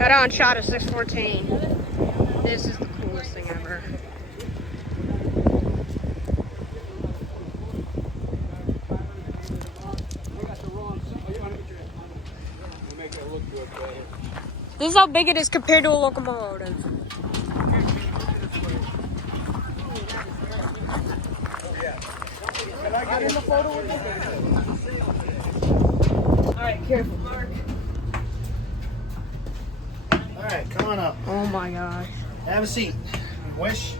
Head on shot at 614. This is the coolest thing ever. This is how big it is compared to a locomotive. Can I get in the photo with you? Alright, careful, Mark. Alright, come on up. Oh my gosh. Have a seat. Wish.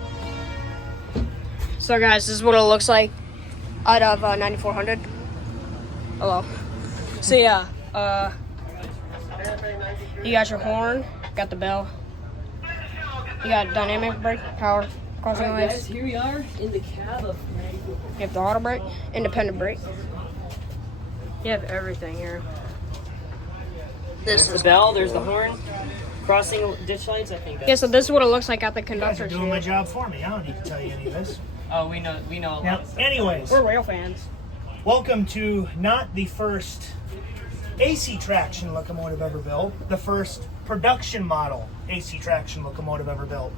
So guys, this is what it looks like out of 9400. Hello. So yeah, you got your horn, got the bell, you got dynamic brake, power, crossing lights. Guys, here we are in the cab of You have the auto brake, independent brake. You have everything here. There's the bell, there's the horn, crossing ditch lights, I think. Yeah, so this is what it looks like at the You guys are conductor's doing my here. job for me. I don't need to tell you any of this. Oh, we know a lot. Now, anyways, We're rail fans. welcome to not the first AC traction locomotive ever built, the first production model AC traction locomotive ever built.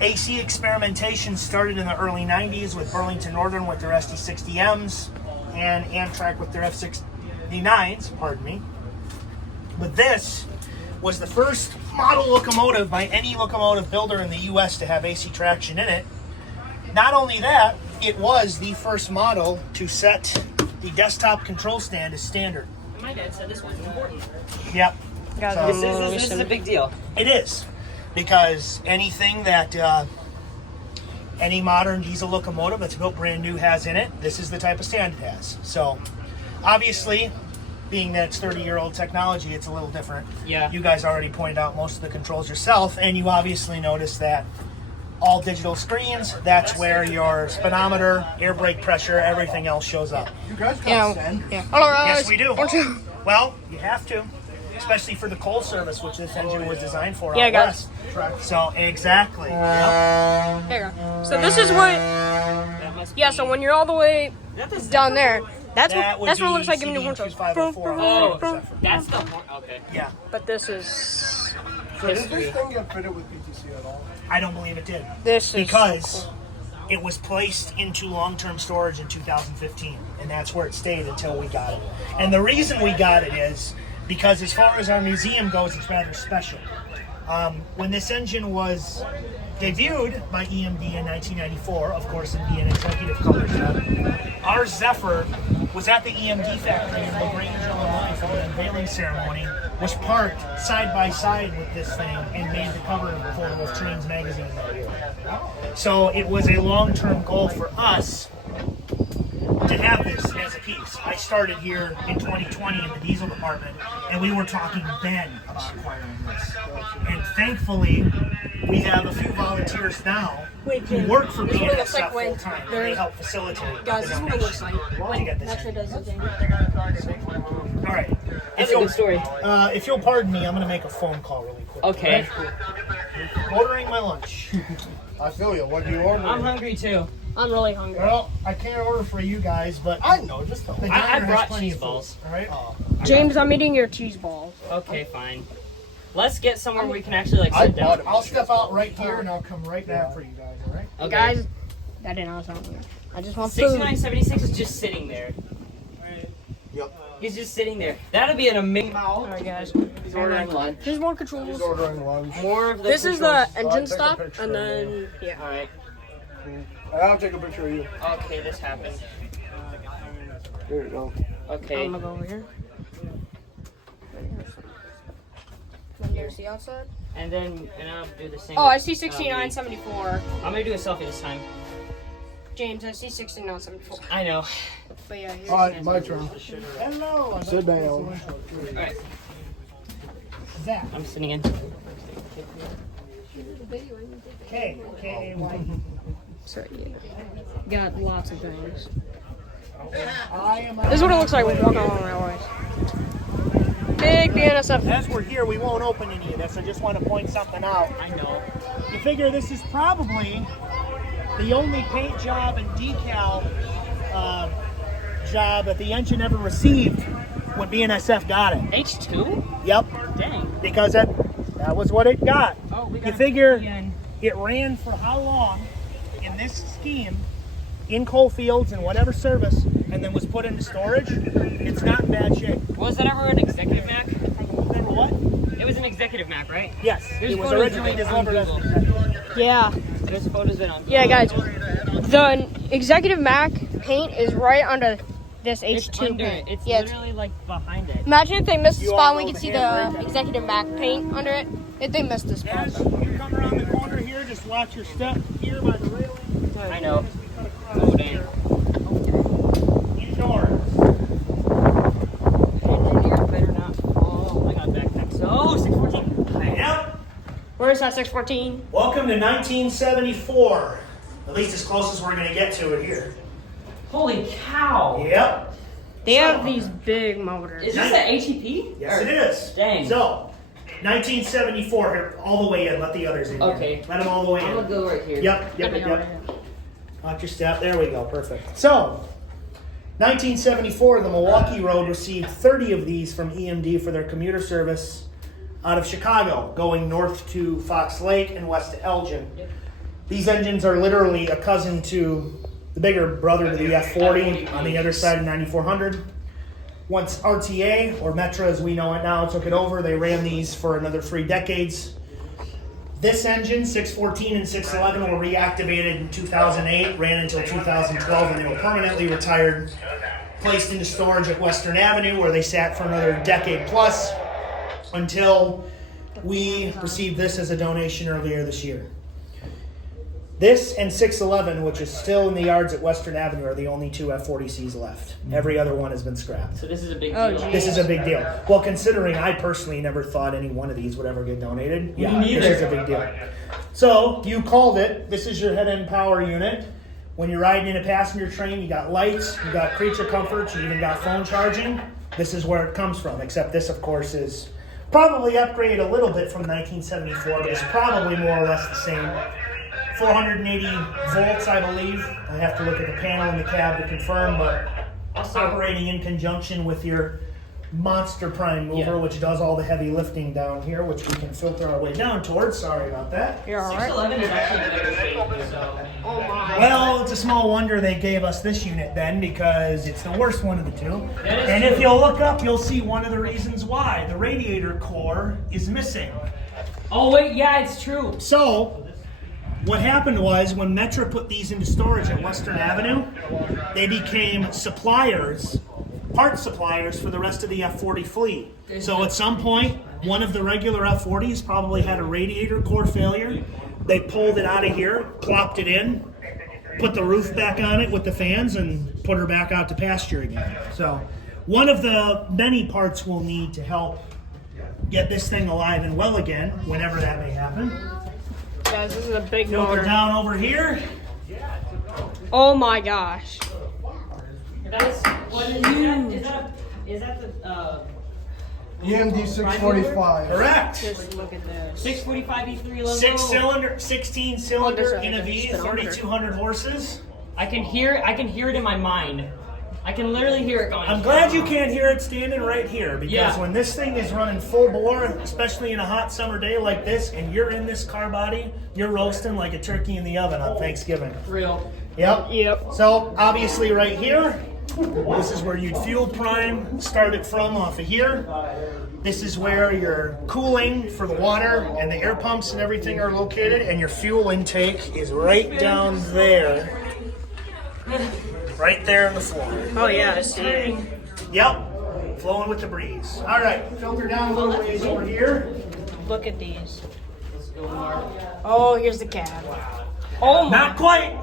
AC experimentation started in the early 90s with Burlington Northern with their SD60Ms and Amtrak with their F69s, pardon me. But this was the first model locomotive by any locomotive builder in the US to have AC traction in it. Not only that, it was the first model to set the desktop control stand as standard. My dad said this one's important. Yep. Guys, So- This is a big deal. It is, because anything that any modern diesel locomotive that's built brand new has in it, this is the type of stand it has. So, obviously, being that it's 30-year-old technology, it's a little different. Yeah. You guys already pointed out most of the controls yourself, and you obviously noticed that all digital screens, that's where your speedometer, air brake pressure, everything else shows up. You guys got Yeah. send? Yeah. Hello, guys. Yes, we do. Won't you- Well, you have to, especially for the coal service, which this engine was designed for Yeah, out guys. west. So, exactly. Yep. There you go. So this is what. That must Yeah. So when you're all the way That does down there, that's That what would it looks be like giving you horn shows. CD2504. Oh, that's the horn. Okay. Yeah, But this is. So did this thing get fitted with PTC at all? I don't believe it did. This is Because so cool. it was placed into long-term storage in 2015, and that's where it stayed until we got it. And the reason we got it is because as far as our museum goes, it's rather special. When this engine was debuted by EMD in 1994, of course in being an executive color job, our Zephyr was at the EMD factory in LaGrange, Illinois for the unveiling ceremony, was parked side by side with this thing and made the cover photo of Trains magazine that year. So it was a long-term goal for us to have this as a piece. I started here in 2020 in the diesel department, and we were talking then about acquiring this. And thankfully, we have a few volunteers now who work for BNSF full time. They help facilitate. Guys, this is what it looks like. to get this Actually, in. does the thing. All right. That's a good story. If you'll pardon me, I'm going to make a phone call really quick. Okay. Ordering my lunch. I feel you. What do you order? I'm hungry too. I'm really hungry. Well, I can't order for you guys, but I know, just tell the me. diner I has brought plenty cheese of food, balls. All right. James, I'm eating your cheese balls. Okay, fine. Let's get somewhere we can actually like I sit bought down. it. I'll step out right here and I'll come right back for you guys. All right. Okay. Guys, that didn't know something. I just want food. 6976 is just sitting there. Yep. He's just sitting there. That'll be an amazing. Alright, guys. He's ordering lunch. Here's more He's controls. ordering lunch. More of the. This is the controls. engine take a stop, picture and of then yeah. All right. I'll take a picture of you. Okay, this happened. There you go. Okay. I'm gonna go over here. Let me see outside. And I'll do the same. Oh, I see with, 6974. I'm gonna do a selfie this time. James, I see 6974. I know. But yeah, here's All right, my turn. Hello. Sit down. Alright, Zach. I'm sitting in. K-A-Y. sorry, yeah. Got lots of things. I am. This is what it looks like when walking along railways. Big BNSF. As we're here, we won't open any of this. I just want to point something out. I know. You figure this is probably the only paint job and decal job that the engine ever received when BNSF got it. H2? Yep, Dang. because at That was what it got. Oh, we got You figure again. it ran for how long in this scheme in coal fields and whatever service, and then was put into storage? It's not in bad shape. Was that ever an executive Mac? Remember what? It was an executive Mac, right? Yes, There's it was photos originally of it delivered on as Google. an executive. Yeah. There's photos of it on Google. Yeah, guys. The executive Mac paint is right under this It's H2 under paint. it. It's Yeah, literally like behind it. imagine if they missed the You spot all and we know could the see handbrake the on it. executive Mac paint under it. If they missed the spot. As you come around the corner here, just watch your step here by the railing. I know. As we cut across Oh, dang. indoors. Engineer better not. Oh, I got backpacks. Oh, 614. Yep. Where's that 614? Welcome to 1974. At least as close as we're going to get to it here. Holy cow. Yep. They have these big motors. Is this an HEP? Yes, it is. Dang. So, 1974, here, all the way in. Let the others in. here. Okay. Let them all the way I'm in. gonna go right here. Yep. Watch your step. There we go. Perfect. So, 1974, the Milwaukee Road received 30 of these from EMD for their commuter service out of Chicago, going north to Fox Lake and west to Elgin. Yep. These engines are literally a cousin to the bigger brother to the F40 on the other side of 9400. Once RTA, or Metra as we know it now, took it over, they ran these for another 3 decades. This engine, 614 and 611, were reactivated in 2008, ran until 2012, and they were permanently retired, placed into storage at Western Avenue, where they sat for another decade plus, until we received this as a donation earlier this year. This and 611, which is still in the yards at Western Avenue, are the only 2 F40Cs left. Every other one has been scrapped. So this is a big Oh, deal. geez. This is a big deal. Well, considering I personally never thought any one of these would ever get donated, yeah, neither. this is a big deal. So, you called it. This is your head-end power unit. When you're riding in a passenger train, you got lights, you got creature comforts, you even got phone charging. This is where it comes from, except this, of course, is probably upgraded a little bit from 1974, but it's probably more or less the same. 480 volts, I believe. I have to look at the panel in the cab to confirm, but operating in conjunction with your Monster Prime mover, Yeah. which does all the heavy lifting down here, which we can filter our way down towards. Sorry about that. You're alright. 611 is actually the better shape, so. Oh my. Well, it's a small wonder they gave us this unit then, because it's the worst one of the two. That is And true. if you'll look up, you'll see one of the reasons why. The radiator core is missing. Oh wait, yeah, it's true. So, what happened was when Metra put these into storage at Western Avenue, they became suppliers, part suppliers for the rest of the F40 fleet. So at some point, one of the regular F40s probably had a radiator core failure. They pulled it out of here, plopped it in, put the roof back on it with the fans, and put her back out to pasture again. So one of the many parts we'll need to help get this thing alive and well again, whenever that may happen. Guys, this is a big Filter motor. down over here. Oh my gosh. That's what is that? Is that the EMD 645. Correct. Just look at this. 645 E3 logo? 6-cylinder, 16-cylinder Oh, in a this V, is a speedometer. 3,200 horses. I can hear it in my mind. I can literally hear it going. I'm glad you can't hear it standing right here, because Yeah. when this thing is running full bore, especially in a hot summer day like this, and you're in this car body, you're roasting like a turkey in the oven on Thanksgiving. Real. Yep. Yep. So obviously right here, this is where you'd fuel prime, start it from off of here. This is where your cooling for the water and the air pumps and everything are located, and your fuel intake is right down there. Right there in the floor. Oh yeah, I see it. Yep. Flowing with the breeze. All right, filter down a little ways over here. Look at these. Let's go more. Oh, here's the cab. Oh my. Not quite.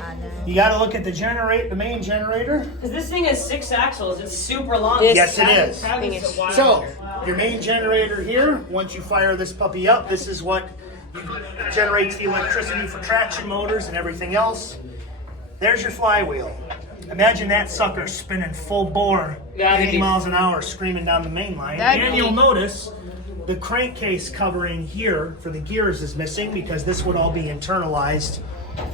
I know. You got to look at the main generator. Because this thing has 6 axles. It's super long. This Yes, it is. thing is So, your main generator here, once you fire this puppy up, this is what generates the electricity for traction motors and everything else. There's your flywheel. Imagine that sucker spinning full bore, That'd 80 be- miles an hour, screaming down the main line. That'd And be- you'll notice the crankcase covering here for the gears is missing, because this would all be internalized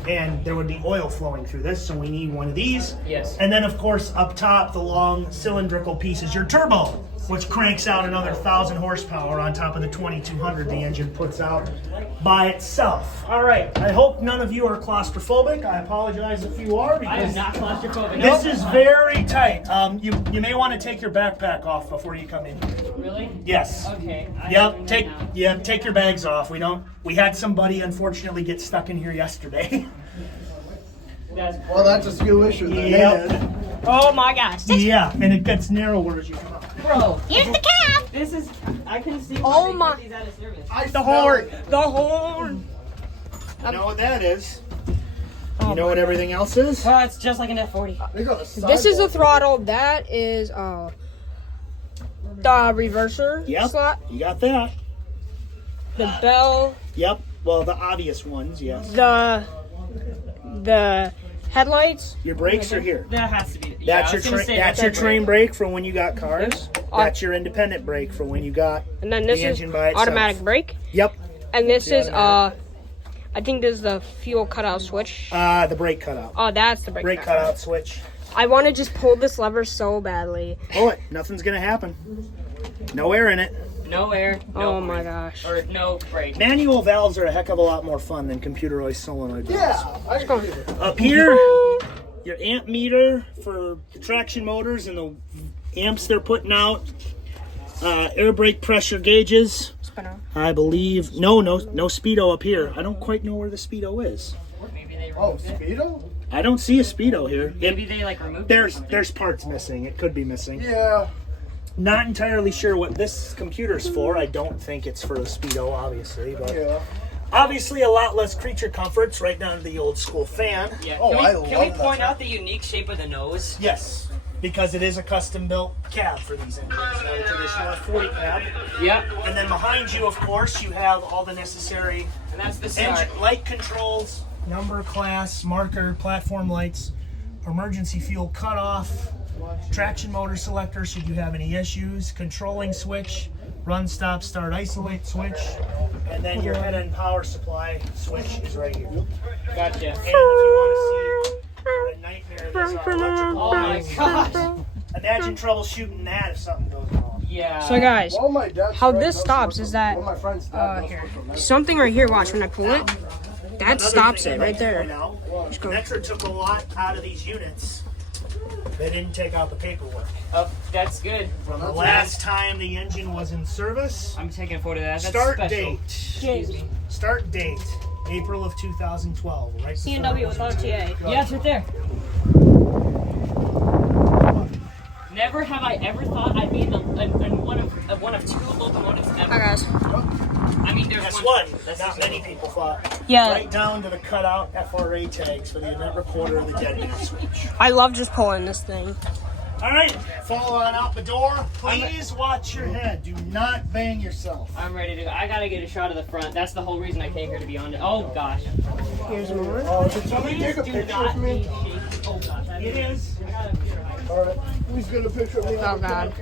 and there would be oil flowing through this, so we need one of these. Yes. And then, of course, up top, the long cylindrical piece is your turbo, which cranks out another 1,000 horsepower on top of the 2,200 the engine puts out by itself. All right, I hope none of you are claustrophobic. I apologize if you are, I am because not claustrophobic. this is very tight. You may want to take your backpack off before you come in. Really? Yes. Okay. Yep. Take your bags off. We had somebody unfortunately get stuck in here yesterday. Well, that's a skill issue. Then. Yep. Oh my gosh. Yeah, and it gets narrower as you come up. Bro, Here's the cab. this is. I can see. Oh why they my- put these out of service. The horn. The horn. You know what that is? You know what everything else is? Oh, it's just like an F40. They got a This is the sidewalk. throttle. That is the reverser Yep. slot. You got that. The bell. Yep. Well, the obvious ones, yes. The headlights. Your brakes are here. That has to be. Yeah, That's I your was gonna say that's your train brake for when you got cars. Yep. That's your independent brake for when you got And then this the is engine by itself. automatic brake. Yep. And this The is I think this is the fuel cutout switch. The brake cutout. Oh, that's the brake Brake cutout switch. I want to just pull this lever so badly. Pull it. Nothing's gonna happen. No air in it. No air. No Oh my brake. gosh. Or no brake. Manual valves are a heck of a lot more fun than computerized solenoid valves. Yeah, I agree with it. Up here, your amp meter for the traction motors and the amps they're putting out. Air brake pressure gauges. I believe no speedo up here. I don't quite know where the speedo is. Maybe they Oh, removed it. speedo? I don't see a speedo here. Maybe they like removed it. There's parts missing. It could be missing. Yeah. Not entirely sure what this computer's for. I don't think it's for a speedo, obviously, but Yeah. obviously a lot less creature comforts. Right down to the old school fan. Yeah. Oh, I can we love point that. out the unique shape of the nose? Yes, because it is a custom built cab for these engines, not a traditional F40 cab. Yep. And then behind you, of course, you have all the necessary And that's the start. engine light controls, number, class, marker, platform lights, emergency fuel cutoff, traction motor selector should you have any issues, controlling switch, run, stop, start, isolate switch, and then your head end power supply switch is right here. Gotcha. And if you want to see what a nightmare it is on electrical Oh my gosh. imagine troubleshooting that if something goes wrong. Yeah. So guys, Well, my dad's how friend this does stops work is for- that one of my friend's dad does here, work for Metro. something right here. Watch when I pull it. That Another stops thing it I'd right like to there. point out, Metro took a lot out of these units. They didn't take out the paperwork. Oh, that's good. From the last time the engine was in service, I'm taking a photo of that. That's start special. date. Excuse me. Start date, April of 2012. Right. C&W with RTA. Yeah, it's right there. Never have I ever thought I'd be in one of two locomotives ever. Hi guys. I mean, there's Guess one. what? Not many people thought. Yeah. Right down to the cutout FRA tags for the event recorder and the dead man switch. I love just pulling this thing. All right, follow on out the door. Please watch your head. Do not bang yourself. I'm ready to go. I gotta get a shot of the front. That's the whole reason I came here, to be honest. Oh gosh. Here's more. Oh, can somebody take a Do picture not of me? be shaky. Oh gosh. It is. All right. Who's gonna picture of me? Oh god.